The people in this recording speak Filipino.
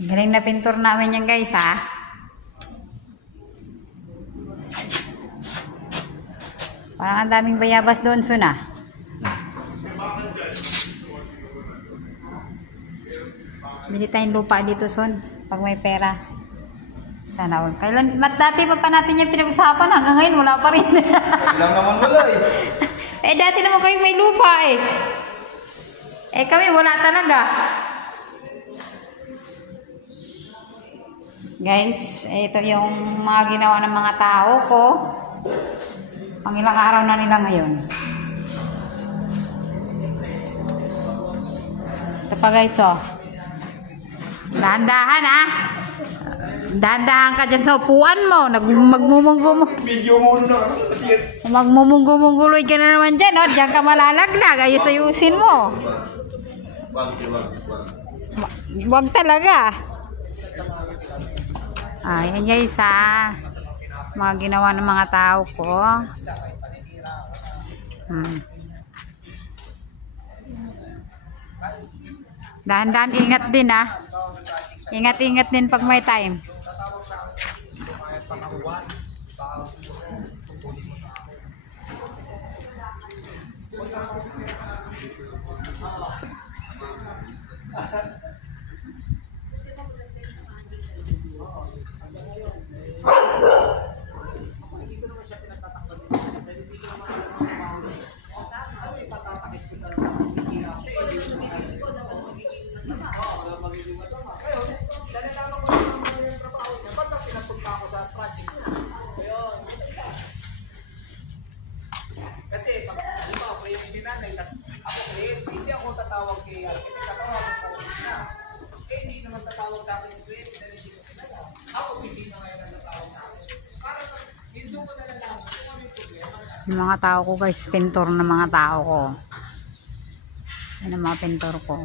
Ang galing na pintor namin yan guys ha. Parang ang daming bayabas doon Suna. Bili tayong lupa dito Son pag may pera. Sana all. Kailan, dati pa natin yung pinag-usapan hanggang ngayon wala pa rin. Lang naman wala eh. Eh dati naman kayo may lupa eh. Eh kami wala talaga. Guys, ito yung mga ginawa ng mga tao ko. Ang ilang araw na nila ngayon. Ito pa guys oh. Dahan-dahan ha. Dahan-dahan ka dyan sa upuan mo. Video mo na. Magmumunggo-mungguloy ka na naman dyan. Oh. Diyan ka malalaglag. Ayos-ayusin mo. Wag talaga. Ayan guys ha. Mga ginawa ng mga tao ko. Dahan-dahan ingat din ha. Ingat-ingat din pag may time. Kasi pag di ba ako yung dinanay ako client, hindi ako tatawag kay architect, tatawag sa opisina. Eh hindi naman tatawag sa akin yung client, hindi ko kilala. Ako opisina ngayon ang tatawag sa akin. Para sa hindi ko nalalaman kung ano yung problema. Yung mga tao ko guys, pintor na mga tao ko. Yan ang mga pintor ko.